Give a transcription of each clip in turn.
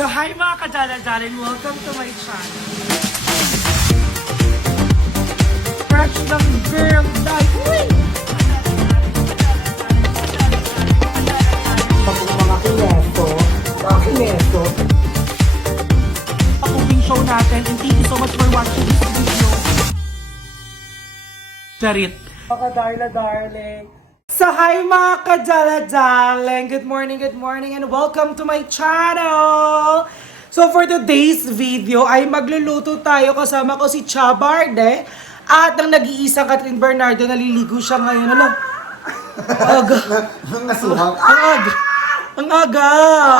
So hi mga kadala-dalan, welcome to my channel. Fresh ng girl life. Uy! Mga kineso. Ang cooking show natin and thank you so much for watching this video. Charit. Mga darling. So hi mga kadala-daling, good morning and welcome to my channel. So for today's video ay magluluto tayo kasama ko si Chabarde at ang nag-iisang Catherine Bernardo, naliligo siya ngayon. Ano? Ang aga. Ang aga.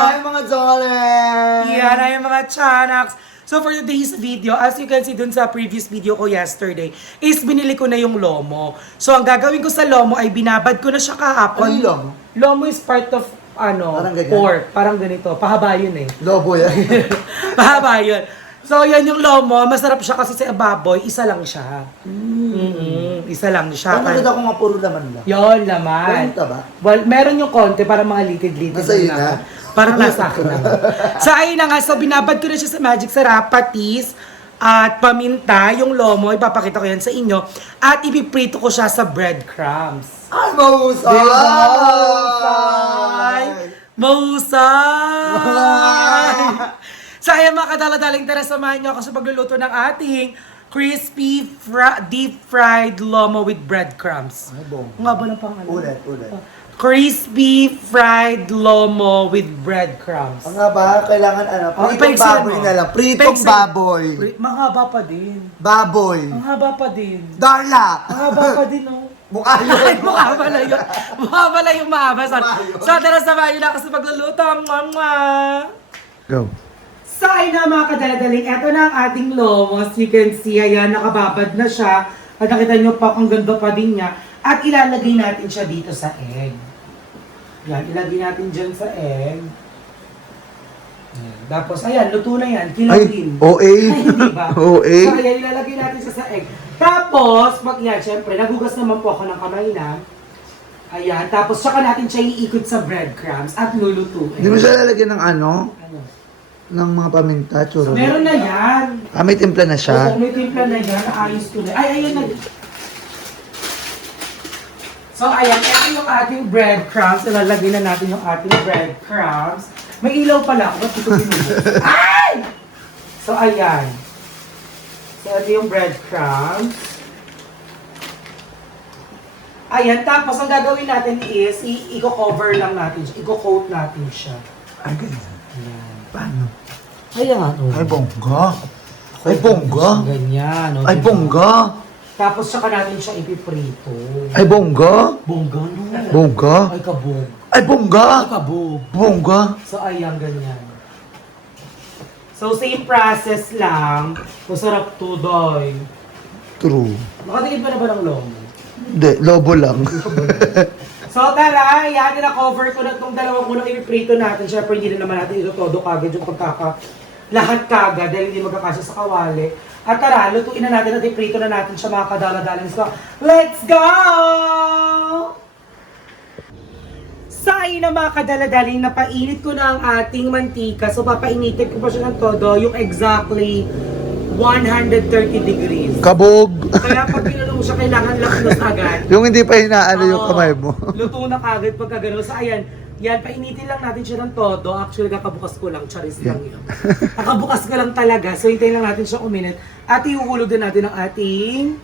Ay, mga darling! Yan ay mga chanaks. So for today's video, as you can see dun sa previous video ko yesterday, is binili ko na yung lomo. So ang gagawin ko sa lomo ay binabad ko na siya kahapon. Ano yung lomo? Lomo is part of Parang ganyan? pork. Parang ganito. Pahaba yun eh. Lobo yan. Pahaba yun. So yan yung lomo. Masarap siya kasi sa baboy. Isa lang siya. Isa lang siya. Ang maganda ko nga puro laman lang. Yon, laman. Meron ka ba? Well, meron yung konti para mga litid-litid. Nasa iyo na? Parang nasa akin na. So, ayun na nga. So, binabad ko na siya sa Magic Sarap, patis, at paminta. Yung lomo, ipapakita ko yan sa inyo. At ipiprito ko siya sa breadcrumbs. Ay, mahusay! Mahusay! So, ayan mga kadala-daling, tara samahan niyo ako sa pagluluto ng ating crispy deep fried lomo with breadcrumbs. Ay, bong. Nga ba ng pangalan? Ulit. Crispy fried lomo with breadcrumbs. Ang nga ba? Kailangan Oh, pritong ipaiksin baboy mo. na lang. Pritong Ipaiksin. baboy. Mahaba pa din. Baboy. Mahaba pa din. Darla! Mahaba pa din, oh. Mukha Ay, yun. mukha pala yun. Mukha pala yung mahaba. So, tara samahan niyo na ako sa pagluluto. Go. So, ayun na mga kadaladaling. Ito na ang ating lomo. As you can see, ayan, nakababad na siya. At nakita nyo pa kung ganda pa din niya. At ilalagay natin siya dito sa egg. Yan, ilagay natin dyan sa egg. Yan. Tapos, ayan, luto na yan. Kilawin. OA. Ay, hindi ba? OA. So, ayan, ilalagay natin siya sa egg. Tapos, yan, syempre, nagugas naman po ako ng kamay na. Ayan, tapos saka natin siya iikot sa breadcrumbs at lulutuin. Hindi mo siya lalagyan ng ano? Ano? Ng mga paminta, churro. Meron na yan. Ah, may timpla na siya. Oo, may timpla na yan. Ayos ko na. Ay, ayan na. So, ayan. Ito yung ating breadcrumbs. Ilalagay na natin yung ating breadcrumbs. May ilaw pala ako. Ba't ito binubos? Ay! So, ayan. So, ito yung breadcrumbs. Ayan. Tapos, ang gagawin natin is, i-cover lang natin siya. I-coat natin siya. Ay, ganyan. Ayan. Paano? Ayan. Oh. Ay, bongga. Ay, bongga. Ganyan. Oh, Ay, diba? bongga. Tapos saka natin siya ipiprito. Ay, bongga. Bongga, no? Bongga. Ay, kabog. Ay, bongga. Ay, kabog. Bongga. So, ayan, ganyan. So, same process lang. Masarap to, doy. True. Nakatingin pa na ba ng lomo? Hindi, lobo lang. So, tara, yan, na-cover ko na itong dalawang unang ipiprito natin. Siyempre, hindi na naman natin ito todo kagad yung lahat kagad dahil hindi magkakasya sa kawali. At tara, lutuin na natin at iprito na natin siya mga kadala-daling. So, let's go! Sa na mga kadala-daling, napainit ko na ang ating mantika. So, papainitin ko pa siya ng todo, yung exactly 130 degrees. Kabog. Kaya pag pinalo mo siya, kailangan laknos agad. Yung hindi pa inaano yung Oo, kamay mo. Luto na kagad pagka gano'n. So, ayan. Yan, painitin lang natin siya ng todo. Actually, kakabukas ko lang. Charis lang yun. Kakabukas ko lang talaga. So, hintayin lang natin siya uminit. At iuhulog din natin ang ating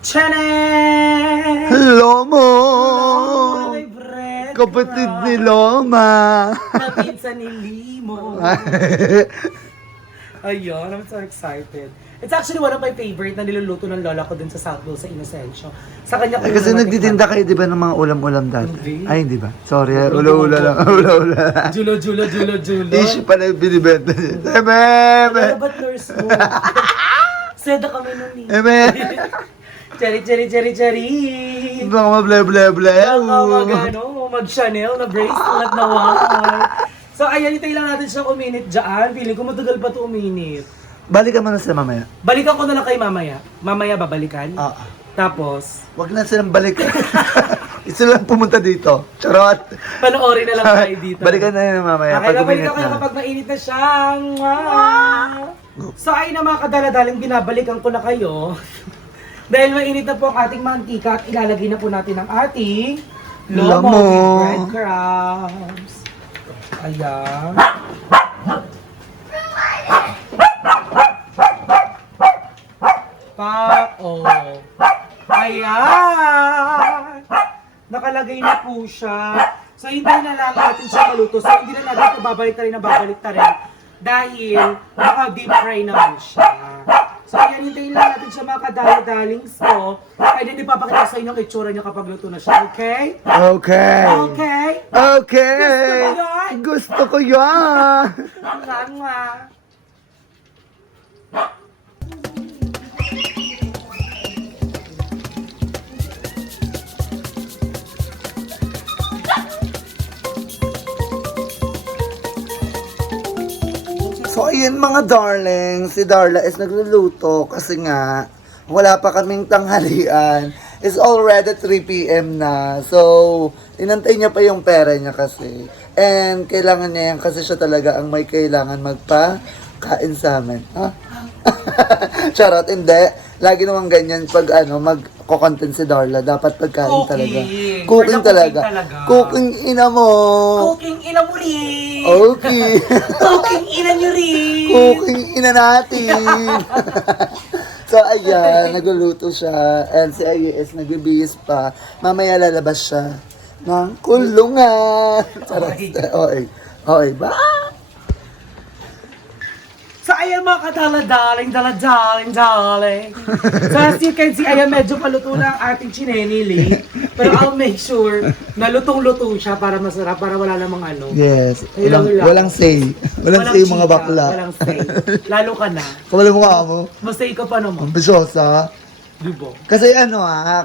chanen! Lomo! Oh, may bread. Kapatid ni Loma! Napinsan ni Limo. Ayun, I'm so excited. It's actually one of my favorite na niluluto ng lola ko dun sa Southville sa Inocencio. Sa kanya ko Ay, kasi naman nagtitinda kayo, di ba, ng mga ulam-ulam dati? Hindi. Ay, hindi ba? Sorry, ula-ula lang. Ula-ula. Julo. Issue pa na yung binibenta niya. Eme! Ano ba't nurse mo? Seda kami nun eh. Eme! Cherry. Baka mable-ble-ble. Baka mag-Chanel na bracelet na wall. So ayan, itay lang natin siyang uminit dyan. Feeling ko matagal pa ito uminit. Balikan mo na sila mamaya. Balikan ko na lang kay mamaya. Mamaya babalikan. Ah. Tapos, Wag na silang balikan. Isa lang pumunta dito. Charot. Panoorin na lang tayo dito. Balikan na yun mamaya. Okay, babalik uminit ako kayo na. kapag mainit na siya. So ay na mga kadaladaling binabalikan ko na kayo. Dahil mainit na po ang ating mantika at ilalagay na po natin ang ating lomo Lomo. with breadcrumbs. Ayan. Ayan. Nakalagay na po siya. So hindi na lang natin siya maluto. So hindi na natin ito babalik na rin. Dahil naka-deep fry naman siya. So ayan, hintayin lang natin siya mga kadali-daling. So, ay din ipapakita sa inyo ang itsura niya kapag luto na siya. Okay? Okay. Okay? Okay. Gusto ko yan. Gusto ko yan. Nga. So ayun mga darling, si Darla is nagluluto kasi nga wala pa kaming tanghalian. It's already 3 p.m. na. So, inantay niya pa yung pera niya kasi. And kailangan niya yan kasi siya talaga ang may kailangan magpa-kain sa amin. Ha? Charot, hindi. Lagi naman ganyan pag magko-content si Darla. Dapat pagkain Cooking. talaga. Cooking Cooking talaga. talaga. Cooking ina mo. Cooking ina mo rin. Okay. Cooking ina nyo rin. Cooking ina natin. So, ayan, nagluluto siya. And si IES nagbibihis pa. Mamaya lalabas siya ng kulungan. Charot. Okay. Okay ba? So, ayan mga kadaladaling. So, as you can see, ayan, medyo paluto na ang ating chinenili. Pero I'll make sure na lutong-luto siya para masarap, para wala namang ano. Yes. Ilang- Walang say. Walang say mga chika, bakla. Walang say. Lalo ka na. Kawala mo nga mo. Masay ka pa naman. Ambisyosa. Diba? Kasi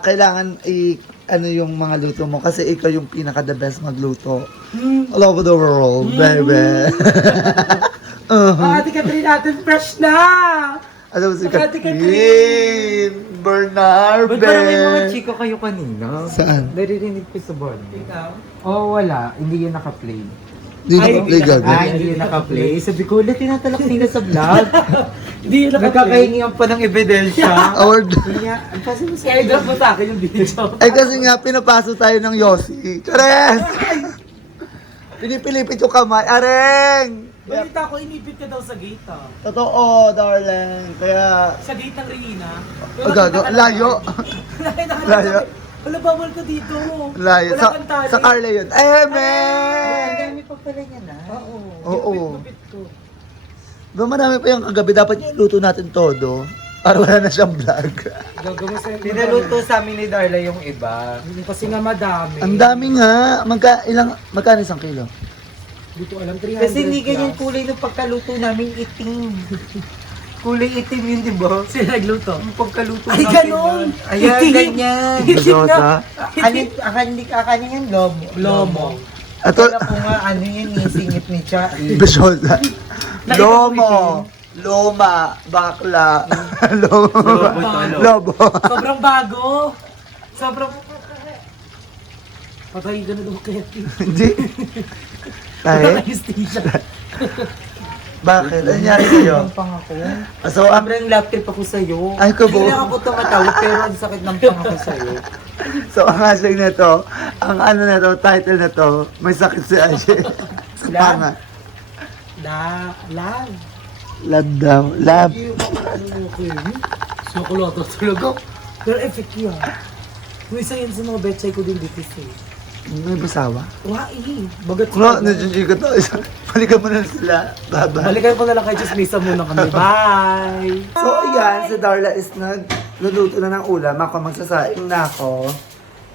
kailangan yung mga luto mo kasi ikaw yung pinaka-the best magluto. All over the world, baby. Ang ating Catherine natin, fresh na! Ano si Ate Catherine? Bernardo. Ba't parang may mga chika kayo kanina? Saan? Naririnig ko sa body. Ikaw? Oh, wala. Hindi yan naka-play. Di Ay, na play gago. Hindi yan naka-play. Sabi ko, ulit tinatalak nila sa vlog. Hindi yun nakapagay. Nagkakahingihan pa ng ebidensya. Award. Kaya, ang kasi mo sa Kaya drop mo sa akin yung video. Ay kasi nga, pinapaso tayo ng Yossi. Chares! Pinipilipit yung kamay. Areng! Balita ko, inipit ka daw sa gate ah. Totoo, darling. Kaya, Sa gate ng Rina. gago, layo. Layo. Wala, bawal ka dito. Layo. Wala kang tali. Sa Carla yun. Ang Amen! dami pa pala niya na. Oo. Gupit ko. Ba marami pa yung kagabi. Dapat iluto natin todo. Para wala na siyang vlog. Gagawin sa Pinaluto sa amin ni Darla yung iba. Kasi nga madami. Ang dami nga. Magkano isang kilo? Hindi ko alam, 300 Kasi hindi ganyan plus. kulay ng pagkaluto namin itim. Kulay itim yun, di ba? Sino nagluto? Yung pagkaluto Ay, natin ganun! yun. Ayan, Itim! ganyan. Basosa. Akanin yan, lomo. Lomo. Ito, Kala ko nga, ano yun, singit ni Cha. basosa. Lomo. Loma. Bakla. Loma. Lobo. Sobrang bago. Sobrang... Patay ka na daw kaya. Hindi. Tayo? Anesthesia. Bakit? Ano nangyari sa'yo? Ang pang ako. So, Sobrang love trip ako sa'yo. Ay, kabo. Hindi lang ako tumatawid, pero ang sakit ng pang ako sa'yo. So, ang hashtag na to, ang ano na to, title na to, may sakit si Ashe. Sa panga. Love. Love daw. Love. Okay. Sukulato talaga. Pero effect yan. May isa yan sa mga betchay ko din dito eh. May basawa? Wai. Bagat Kuro, nandiyan ko to. Balikan mo na sila. Bye-bye. Balikan ko na lang kay Chismisa muna kami. Bye! So, ayan, si Darla is nagluluto na ng ulam. Ako magsasaing na ako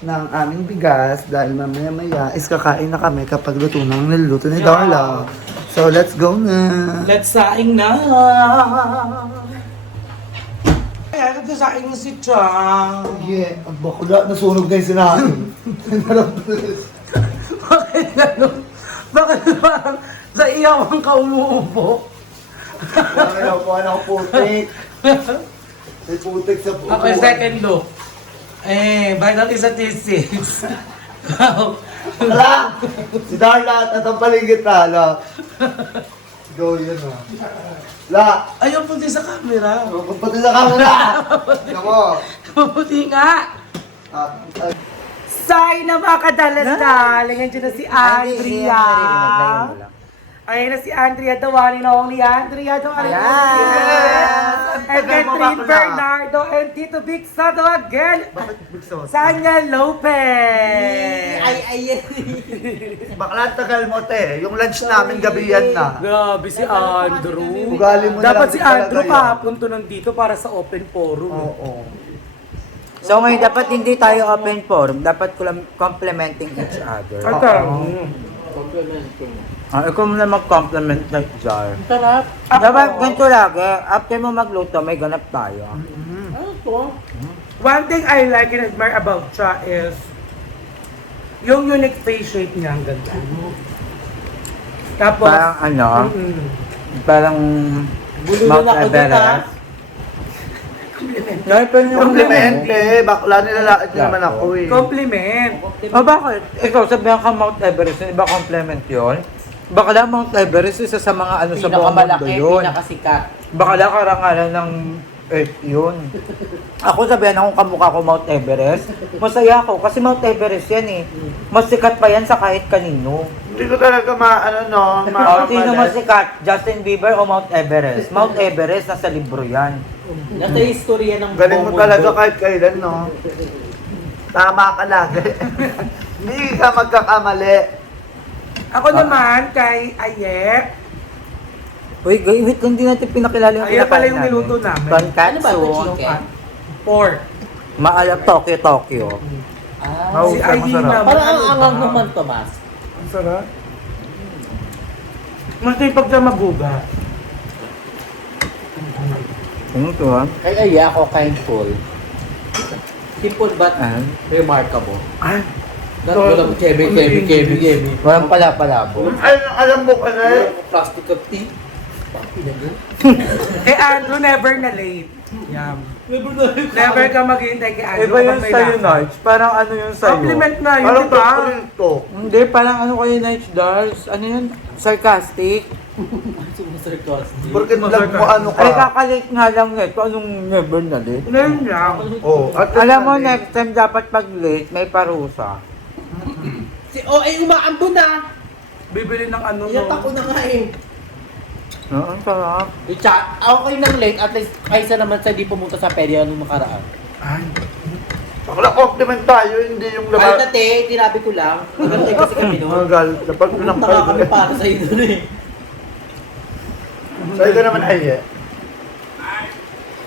ng aming bigas dahil mamaya-maya is kakain na kami kapag luto na ang niluluto ni Darla. So, let's go na. Let's saing na! Ayan, nagsasaing na si Chang. Yeah, ang bakla, nasunog na yung sinahin. Bakit gano'n? Bakit parang sa iyawan ka umuupo? Ano po, ano putik. May putik sa puto. Ako yung second look. By that is statistics. Wala! Si Darla at ang paligid talo. Go yun ah. La! Ayaw punti sa camera. Kung pati sa camera! Tignan mo. Kamuti nga. Say na mga kadalas-daling. Andiyan na si Andrea. Ayan na si Andrea, the one and only Andrea, the one and only. And Catherine Bernardo and Tito Big Soto again. Sanya Lopez. Bakla tagal mo te. Yung lunch namin gabi yan na. Grabe si Andrew. Ugali mo na Dapat lang si talaga Andrew yun. kahapon to nandito para sa open forum. Oo. So ngayon, dapat hindi tayo open forum. Dapat complementing each other. Ito. Ikaw muna mag-compliment like Jar. Sarap. Dapat ganito lagi, after mo magluto, may ganap tayo. One thing I like and admire about siya is yung unique face shape niya ang ganda. Tapos, Parang ano, mm-mm. parang Mount Everest. Komplimente. Bakla nilalait naman ako eh. Compliment. O bakit? Ikaw, sabihan ka Mount Everest, yung iba compliment yun? Bakala Mount Everest, isa sa mga ano sa buong mundo yun. Pinakasikat. Bakala karangalan ng Earth yun. Ako sabihan akong kamukha ko Mount Everest. Masaya ako kasi Mount Everest yan eh. Mas sikat pa yan sa kahit kanino. Hindi ko talaga Sino mas sikat? Justin Bieber o Mount Everest? Mount Everest, nasa libro yan. Nasa istorya ng Galing mo buong talaga mundo. kahit kailan, no? Tama ka lagi. Hindi ka magkakamali. Ako naman kay Aye. Uy, wait lang din natin pinakilala yung Ayan pala kinakain yung namin. niluto namin. Tonkatsu. Ano ba ito, chicken? Pork. Maalap Tokyo. Ah, Si Aye naman. parang ang angang naman, Tomas. Ang sarap. Masipag siya maguga. Ano to ah? Kay Aya ako kindful. Simple but remarkable. Ay. Wala mo kemi. Walang pala-palabo. Alam mo ka na eh. Plastic of tea. Eh Andrew, never na late. Yum. Never ka maghihintay kay Andrew. Iba yung kapag may sa'yo, lakad. Nige. Parang ano yung sa'yo? Compliment na yun, Parang di ba? to. Hindi, parang ano kayo, Nige Dars? Ano yun? Sarcastic? Sarcastic. Porket lang mo ano ka. Ay, kakalate nga lang nito. Anong never na late? Ngayon lang. Oh, at Alam mo, next time dapat pag late, may parusa. Si ay umaambo na. Bibili ng ano Iyak ako na nga eh. Oo, ang sarap. Okay ng late, at least kaysa naman sa di pumunta sa perya nung nakaraan. Ay. Bakla compliment tayo, hindi yung Kahit laban. dati, tinabi ko lang. Maganda kasi kami Mga noon. gal, dapat ko ng Pumunta nga kami para sa iyo doon eh. Sa'yo ka naman ay eh.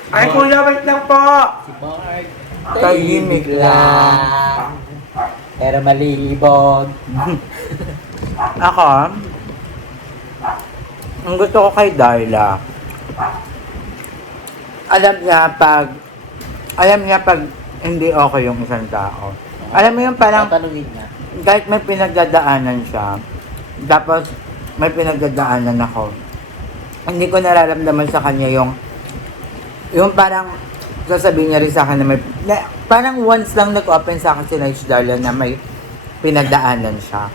Ay, kuya, wait lang po. Si Mark. Tahimik lang. Pero malibog. Ako, ang gusto ko kay Darla, alam niya pag hindi okay yung isang tao. Alam mo yung parang, Tatanungin niya. kahit may pinagdadaanan siya, tapos may pinagdadaanan ako, hindi ko nararamdaman sa kanya yung parang sasabihin niya rin sa akin na parang once lang nag-open sa akin si Nige Darla na may pinagdaanan siya.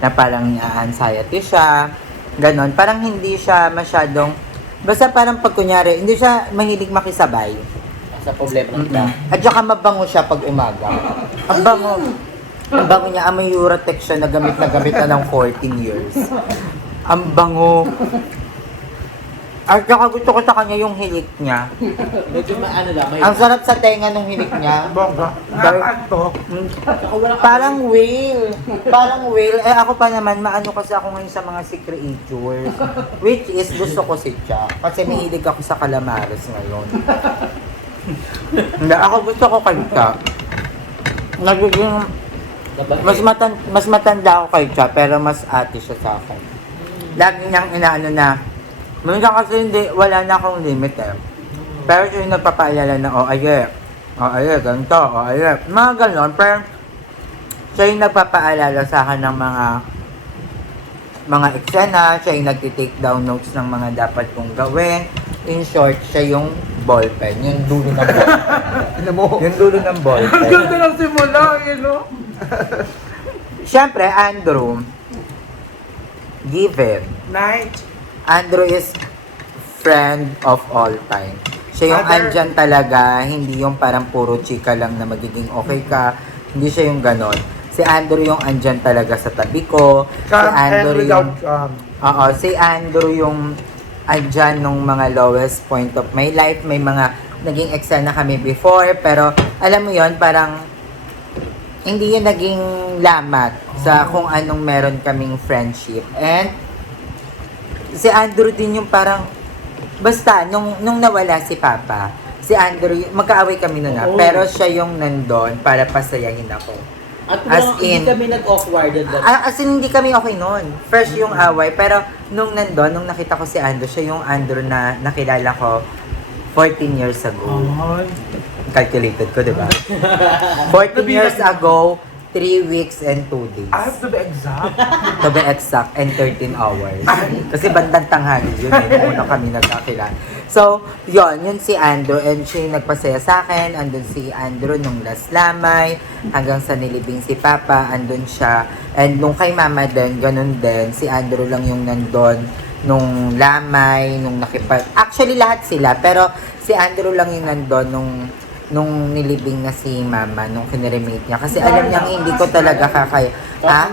Na parang anxiety siya, ganon. Parang hindi siya masyadong, basta parang pag kunyari, hindi siya mahilig makisabay. Sa problema ng iba. At saka mabango siya pag umaga. Ang bango. Ang bango niya, amoy Uratex siya na gamit na ng 14 years. Ang bango. At saka gusto ko sa kanya yung hilik niya. Medyo ano lang, may... Ang sarap sa tenga ng hilik niya. Bongga. Nakaan to. Parang whale. Parang whale. Eh ako pa naman, maano kasi ako ngayon sa mga sea creatures. Which is, gusto ko si Cha. Kasi mahilig ako sa calamares ngayon. Hindi, ako gusto ko kay Cha. Nagiging, mas matanda ako kay Cha, pero mas ate siya sa akin. Lagi niyang inaano na, minsan kasi hindi, wala na akong limit eh. Pero siya yung nagpapaalala na, aye, ganito, aye. Mga ganon, pero siya yung nagpapaalala sa akin ng mga eksena, siya yung nagtitake down notes ng mga dapat kong gawin. In short, siya yung ballpen, yung dulo ng ballpen. Ano mo? Yung dulo ng Ang ballpen. ganda ng simula, you know? Siyempre, Andrew, given. Night. Andrew is friend of all time. Siya yung Other- andyan talaga, hindi yung parang puro chika lang na magiging okay ka. Hindi siya yung ganon. Si Andrew yung andyan talaga sa tabi ko. Si Andrew yung... Oo, si Andrew yung andyan nung mga lowest point of my life. May mga naging eksena kami before, pero alam mo yon parang hindi yun naging lamat sa kung anong meron kaming friendship. And si Andrew din yung parang, basta, nung nawala si Papa, si Andrew, magkaaway kami nun Oo. pero siya yung nandun para pasayahin ako. At As hindi in- kami nag-awkward that As in, hindi kami okay nun. Fresh yung away, pero nung nandun, nung nakita ko si Andrew, siya yung Andrew na nakilala ko 14 years ago. Ay. Calculated ko, di ba? 14 years ago, 3 weeks and 2 days. I have to be exact. To be exact, and 13 hours. Kasi bandang tanghali yun eh, nung una kami nagkakilala. So, yun si Andrew, and siya yung nagpasaya sa akin. Andun si Andrew nung last lamay, hanggang sa nilibing si Papa, andun siya. And nung kay Mama din, ganun din, si Andrew lang yung nandun nung lamay, nung actually lahat sila, pero si Andrew lang yung nandun nung nilibing na si Mama, nung kiniremate niya. Kasi alam niyang hindi ko talaga kakaya. Ha?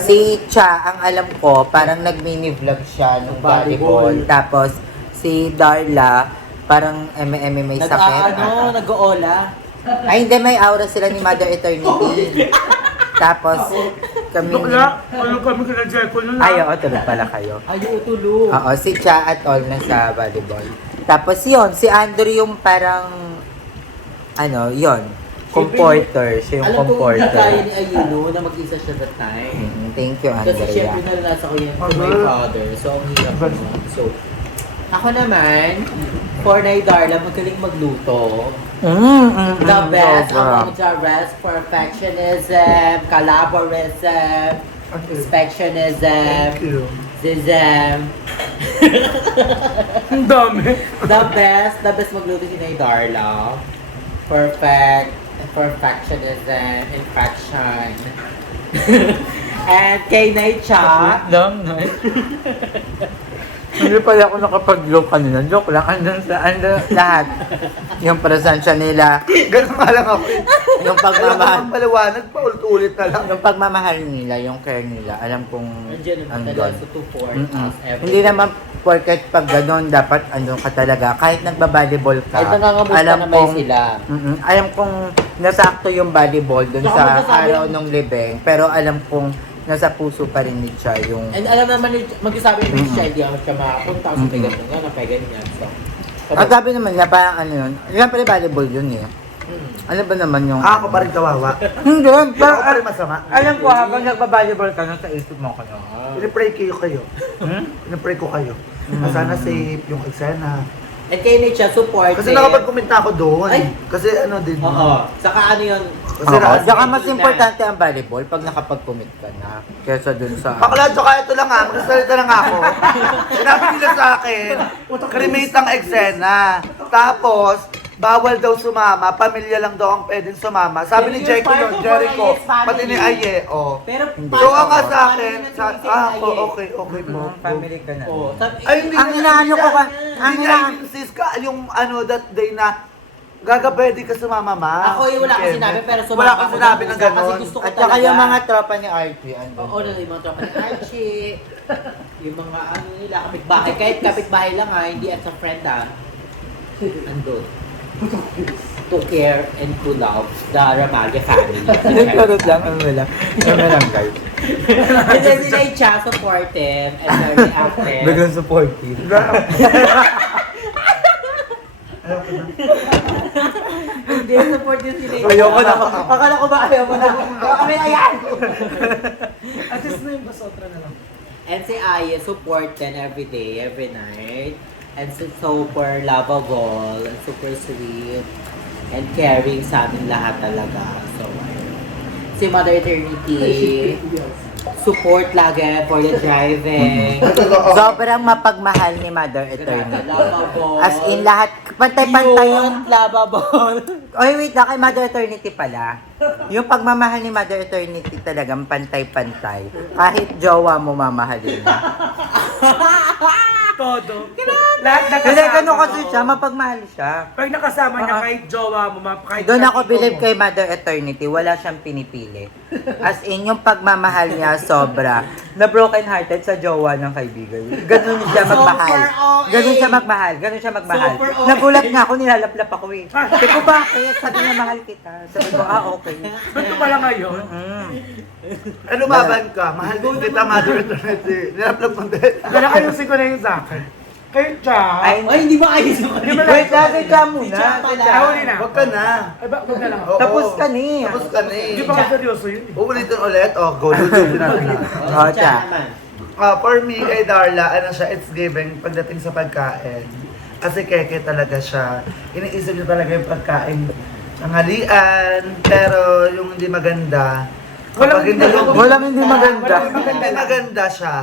Si Cha, ang alam ko, parang nag-mini vlog siya nung volleyball. Tapos, si Darla, parang may sakit. nag-oola. Ay, hindi, may aura sila ni Mother Eternity. Tapos, kami... Ano kami kina Jeko nun Ay, oo, tulog pala kayo. Ayaw tulog. Oo, si Cha at all na sa volleyball. Tapos yun, si Andrew yung parang, yun, comforter. Siya yung Alam ko hindi kaya comforter. ni Ayuno na mag-isa siya that time. Thank you, Kasi Andrea. syempre naranasan ko yan to my father. So, ang hirap naman. So, ako naman, for Nay Darla, magaling magluto. The best among the rest, perfectionism, collaborism, inspectionism, zism. Ang dami. The best magluto si Nay Darla. Perfectionism, infection. And kay Nay Cha, Lang, no? Hindi pala ako nakapag-joke kanina. Joke lang. Andun lahat. Yung presensya nila. Ganun nga lang ako. Yung Alam pagmamahal. ko paliwanag pa, ulit-ulit na lang. Yung pagmamahal nila, yung care nila. Alam kong nandiyan naman andun. talaga sa 2-4 Mm-mm. us every Hindi naman porket pag gano'n, dapat andun ka talaga. Kahit nagba-volleyball ka. Kahit nangangamusta naman sila. Alam kong nasakto yung volleyball dun Saka sa magsasabi araw ang- nung libeng. Pero alam kong nasa puso pa rin ni Cha yung... And alam naman, magsasabi ni siya, hindi ako siya makapunta kasi may ganun nga, napay ganyan. So, Ang sabi naman niya, parang ano yun. Yan pala volleyball yun eh. Ano ba naman yung... Ako pa rin kawawa. Hindi. Ako pa rin masama. Alam ko habang nagpa-volleyball ka, nasa isip mo ka na. Pinipray kayo. Pinipray ko kayo. Na sana safe yung eksena. and kay Nick siya, support. Kasi nakapag-komenta ako doon. Ay! Kasi ano din. Oo. Saka ano yun, Kasi Saka mas importante ang volleyball pag nakapag-commit ka na. Kesa dun sa... Bakla, tsaka ito lang nga, magsasalita lang ako. Sinabi nila sa akin, cremate ang eksena. Tapos, bawal daw sumama, pamilya lang daw ang pwedeng sumama. Sabi ni Pero Jericho you're yun, part of Jericho, Aye's family. pati ni Aye, oh. pero So, ang nga sa paano akin, yun sa, natin si okay po. Family ka na. Oo. Ay, hindi Ang inaano ko ka... Ang Hindi inaano... niya insist ka, yung ano, that day na, Gaga, pwede ka sumama, ma. Ako yung wala ko sinabi, pero sumama Wala ka ako sinabi ng ng gusto, kasi gano'n. gusto ko At saka talaga. yung mga tropa ni Archie, andun. Oo, yung mga tropa ni Archie. Yung mga ano nila, kapitbahay. Kahit kapitbahay lang ha, hindi as a friend ha. Andun. To care and to love the Ramalya family. Nagkarot lang, ano lang. Ano lang, guys. And then sila yung Cha, supportive and very active. Biglang supportive. Hindi, supportive sila yung Ayoko na. Akala ko ba ayaw mo na? Kami ayan! At least na yung basotra na lang. And si Aya support them every day, every night. And so super lovable, and super sweet, and caring sa amin lahat talaga. So, ayun. Si Mother Eternity, support lagi for the driving. Sobrang mapagmahal ni Mother Eternity. Lovable. As in, lahat, pantay-pantay yung... Cute, lovable. Oy, wait na, kay Mother Eternity pala. Yung pagmamahal ni Mother Eternity talagang pantay-pantay. Kahit jowa mo mamahalin mo. Todo. Lahat Kasi nakasama gano'n kasi mo. siya, mapagmahal siya. Pag nakasama niya Ah. kahit jowa mo, kahit Doon ako ikaw believe mo. kay Mother Eternity, wala siyang pinipili. As in, yung pagmamahal niya sobra. Na broken hearted sa jowa ng kaibigan. Ganun siya magmahal. Super OA. Ganun siya magmahal. Ganun siya magmahal. Super OA. Nagulat nga ako, nilalaplap ako eh. Sabi ko, bakit? Sabi niya, mahal kita. Sabi ko, okay. Ito pala ngayon. Ano maban ka? Mahal din kita, Mother Eternity. Nilaplag mo din. Kaya ayusin ko na yung sa akin. Kayo, Cha. Ay, Ay, hindi ba ayos yung Di ba wait, lagi ka muna. Huli na. Huwag ka na. Ay, wag na lang. Oo. Tapos ka ni. Tapos ka na Hindi eh. pa nga seryoso yun eh. Uulitin ulit. Oh, go. Lutusin natin na. Oh, Cha. For me, kay Darla, ano siya, it's giving pagdating sa pagkain. Kasi keke talaga siya. Iniisip niya talaga yung pagkain. Ang halian, pero yung hindi maganda. Walang kapag hindi maganda. Walang hindi maganda. Hindi maganda siya.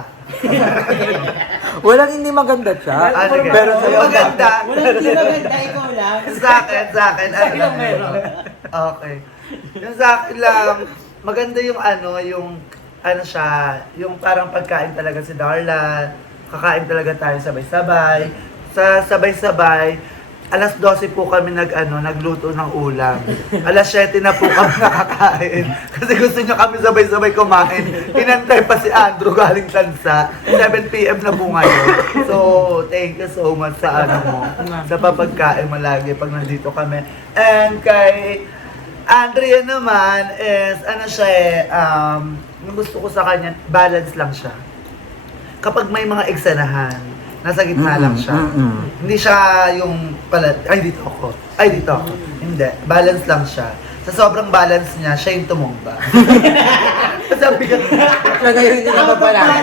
Walang hindi maganda siya. Sige. Pero Yung sa'yo, maganda. Walang hindi maganda, ikaw lang. Sa akin, ano lang meron. Okay. Yung sa akin lang, maganda yung ano siya, yung parang pagkain talaga si Darla, kakain talaga tayo sabay-sabay. Sa sabay-sabay, alas 12 po kami nagluto ng ulam. Alas 7 na po kami nakakain. Kasi gusto niya kami sabay-sabay kumain. Inantay pa si Andrew galing Tansa. 7 p.m. na po ngayon. So, thank you so much sa sa papagkain mo lagi pag nandito kami. And kay Andrea naman is, yung gusto ko sa kanya, balance lang siya. Kapag may mga eksanahan, nasa gitna lang siya. Hindi siya yung dito ako. Hindi. Balance lang siya. Sa sobrang balance niya, siya yung tumumba. Sabi ka, siya ngayon hindi na mabalala.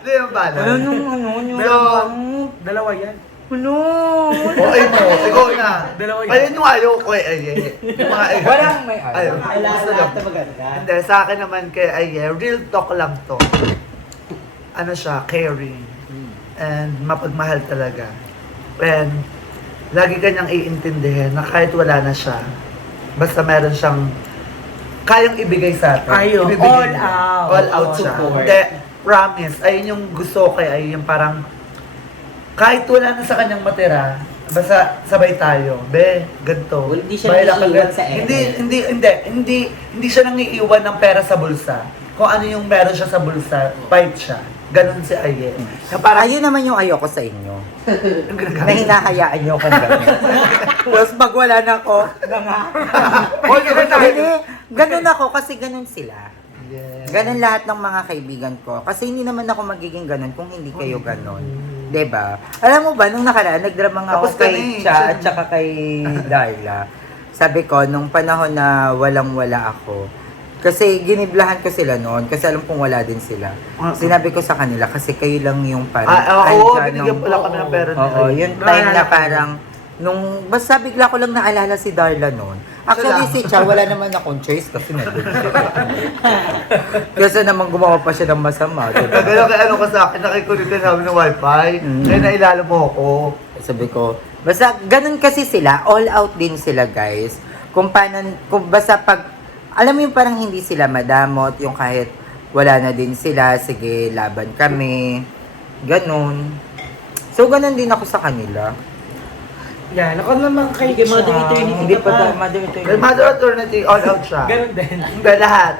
hindi yung balance. Yung So, Dalawa yan. okay mo, ikaw na. Dalawa yun. Ayun yung ayaw ko Yung mga Walang may ayaw. Wala Gusto lahat lang. na maganda. Hindi, sa akin naman kay Aye, real talk lang to. Ano siya, caring. And mapagmahal talaga. And lagi kanyang iintindihin na kahit wala na siya, basta meron siyang kayang ibigay sa atin. Ayun, ibibigay all niya. out. All out siya. Support. Hindi, promise. Ayun yung gusto ko kay Aye, yung parang kahit wala na sa kanyang matira, basta sabay tayo. Be, ganito. Well, hindi siya Bahala ka, naiiwan gan- sa ere. Hindi siya nangiiwan ng pera sa bulsa. Kung ano yung meron siya sa bulsa, fight siya. Ganon si Aye. Na parang, Ayun naman yung ayoko sa inyo. yung Na ginagamit. hinahayaan niyo kung gano'n. Tapos pag wala na ako, Hoy, ganun tayo. Hindi, ganun ako kasi ganun sila. Yeah. Ganun lahat ng mga kaibigan ko. Kasi hindi naman ako magiging ganun kung hindi kayo ganun. 'Di ba? Alam mo ba, nung nakaraan, nagdrama nga ako Tapos ka na kay eh. Cha at saka kay Darla. Sabi ko, nung panahon na walang-wala ako, kasi giniblahan ko sila noon, kasi alam kong wala din sila. Sinabi ko sa kanila, kasi kayo lang yung parang Oo, andyan binigyan nung- pala kami ng pera ni Oo, Aye. yung time na parang, basta bigla ko lang naalala si Darla noon. Actually, si Cha, wala naman akong choice kasi nandun siya. Kasi naman gumawa pa siya ng masama. Diba? Kagano kay ano ka sa akin, nakikulit ka namin ng wifi. Kaya nailala mo ako. Sabi ko, basta ganun kasi sila, all out din sila guys. Kung paano, basta pag, alam mo yung parang hindi sila madamot, yung kahit wala na din sila, sige, laban kami, ganun. So, ganun din ako sa kanila. Yan, ako naman kay Sige, Mother Cha. Eternity. Hindi pa tayo, Mother Kay Eternity. Mother Eternity, all out siya. Ganun din. Hindi, lahat.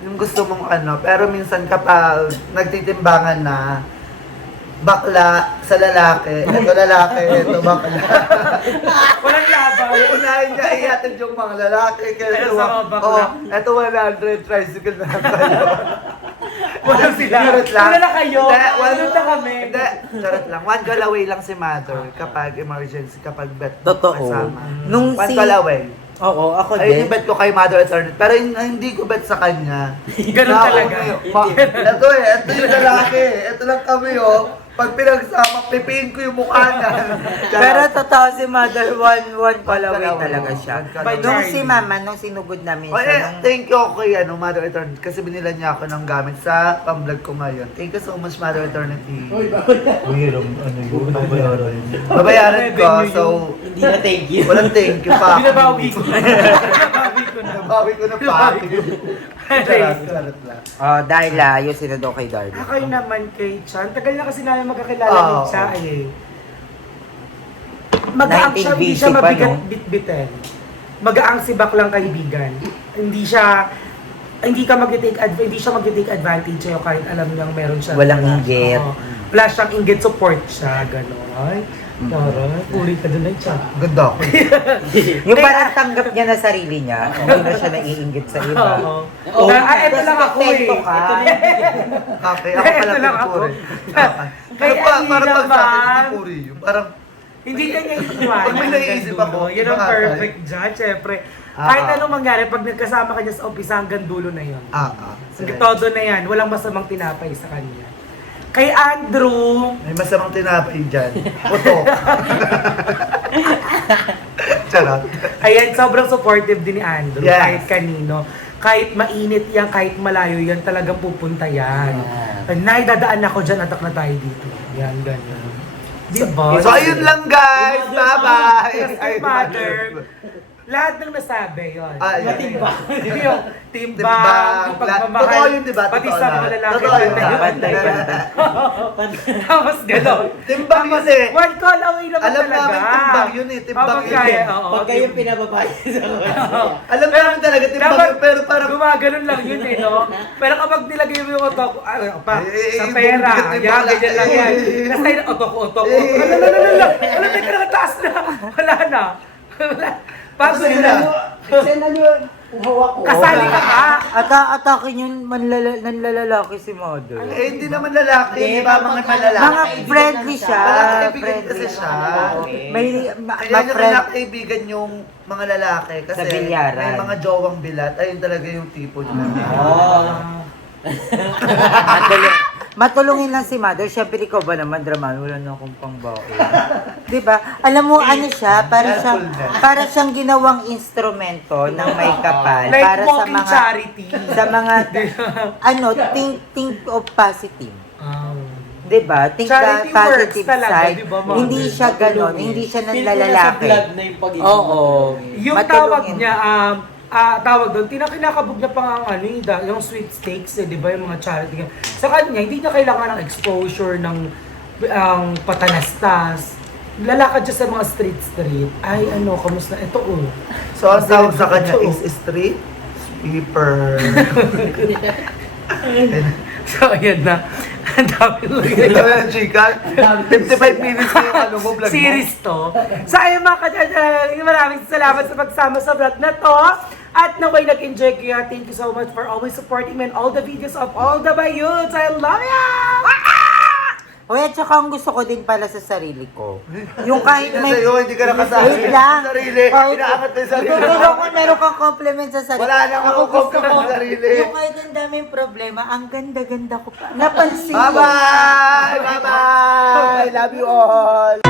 Yung gusto mong pero minsan kapag nagtitimbangan na, bakla sa lalaki, ito bakla. Walang laban. Unahin niya ihatid yung mga lalaki. Kaya sa mga bakla. Ito 100 tricycle na kayo. Wala sila. Charot lang. Wala na kayo. Hindi, Wala na kami. Hindi, charot lang. One call away lang si Mother kapag emergency, kapag bet. Totoo. kasama. Nung One si... call away. Oo, ako Ay, din. yung bet ko kay Mother Eternity. Pero hindi ko bet sa kanya. Ganun talaga. Ito yung lalaki. Ito lang kami, Pag pinagsama, pipiin ko yung mukha niya. Pero totoo si Mother, one call away One call talaga away. siya. One call away. Nung si Mama, nung sinugod namin Oh, siya, thank you kay Mother Eternity kasi binila niya ako ng gamit sa pang-vlog ko ngayon. Thank you so much, Mother Eternity. Babayaran ko, so Hindi na thank you. walang thank you pa. Binabawi ko na. Binabawi ko na. Babawi ko na pa. Charot lang. dahil ayusin na daw kay Darby. Ako naman kay Chan. Tagal na kasi namin magkakilala ni Oo. Cha eh. Magaang siya, hindi 1920 siya pa, mabigat no? bitbitin. Magaang si baklang kaibigan. Hindi siya hindi siya mag-take advantage sa'yo kahit alam niyang meron siya. Walang inggit. Oo. Wala siyang inggit, support siya, gano'n. Taray, uli ka doon Cha. Ganda ako. Yung parang tanggap niya na sarili niya, hindi na siya naiinggit sa iba. Oo. Oo. Eto lang ako eh. Kontento ka. Okay, ako pala Ito lang ako. pinupuri. Kay Parang Annie pag sa akin, naman. pinupuri yun. Parang, Hindi ka niya iiwanan. Pag may naiisip ako, Yun ang baka perfect dyan, syempre. Ah, Kahit ah. anong mangyari, pag nagkasama ka niya sa umpisa hanggang dulo na yun. sige. Todo na yan, walang masamang tinapay sa kanya. Kay Andrew, May masamang tinapay dyan. Puto. Charot. ayan, sobrang supportive din ni Andrew. Yes. Kahit kanino. Kahit mainit yan, kahit malayo yan, talagang pupunta yan. Nay, dadaan ako dyan, atak na tayo dito. Yan, ganyan. Diba? So, ayun lang guys. Bye-bye. Yes, kay Mother. Lahat ng nasabi, yun. Yun. Matimbang. Hindi yung timbang, Timbang, yung pagmamahal. totoo yun, diba? Pati Totoo sa mga lahat. lalaki. Totoo yun. Bantay. Tapos gano'n. Timbang yun eh. One call away naman Alam talaga. namin timbang yun eh. Timbang Habang yun kaya, eh. oo. Pag kayo pinababae sa Alam namin talaga timbang Dapat yun. Pero parang, gumaganon lang yun eh, no? Pero kapag nilagay mo yung otok, pa, sa yung pera, bumigit yung yan, bakla. ganyan lang yan. Nasa yun, otok. Wala, teka na, taas na. Wala na. Wala. Pag Ano sila? Eksena nyo yung hawak ko. kasali ka ka. Atakin yun, nanlalalaki si Mother. eh hindi naman lalaki. Hindi, Di ba mga malalaki? Mga friendly siya. Walang kaibigan Friendly kasi siya. May Kaya niya kailangan kaibigan yung mga lalaki kasi Sa bilyaran. may mga jowang bilat. Ayun talaga yung tipo niya. Matulungin lang si Mother. Siyempre, ikaw ba naman, Draman? Wala na akong pangbaon. Di ba? Alam mo, ano siya? Para siyang ginawang instrumento ng may kapal. Like para sa walking mga, charity. sa mga, think of positive. Ah. Di ba? Think Charity the positive works talaga, side. di ba, Mother? Hindi siya ganon. Hindi siya nanlalalaki. Blood na yung pag-ibig. Oo. Yung Matulungin. tawag niya, tawag doon, kinakabog niya pang ang yung sweepstakes, di ba, yung mga charity. Sa kanya, hindi niya kailangan ng exposure, ng patalastas. Lalakad siya sa mga street. Ay, kamusta? Ito, So ang tawag sa kanya is street sweeper. So, ayan na. Ang dami Ikaw na, chika. 55 minutes na yung vlog mo. series to. So, ayun mga kadyan, maraming salamat sa pagsama sa vlog na to. At naway nag-enjoy kayo. Thank you so much for always supporting me in all the videos of all the bayuts. I love you! Uy, at saka ang gusto ko din pala sa sarili ko. Yung kahit may... Sa'yo, hindi ka nakasali. Wait lang. Sarili. Inaangat mo yung sarili. Tutulong ko, meron kang compliment sa sarili. Wala na akong gusto ko, compliment sa sarili. yung kahit ang daming problema, ang ganda-ganda ko pa. Napansin ko. Bye-bye! Bye-bye! Love you all!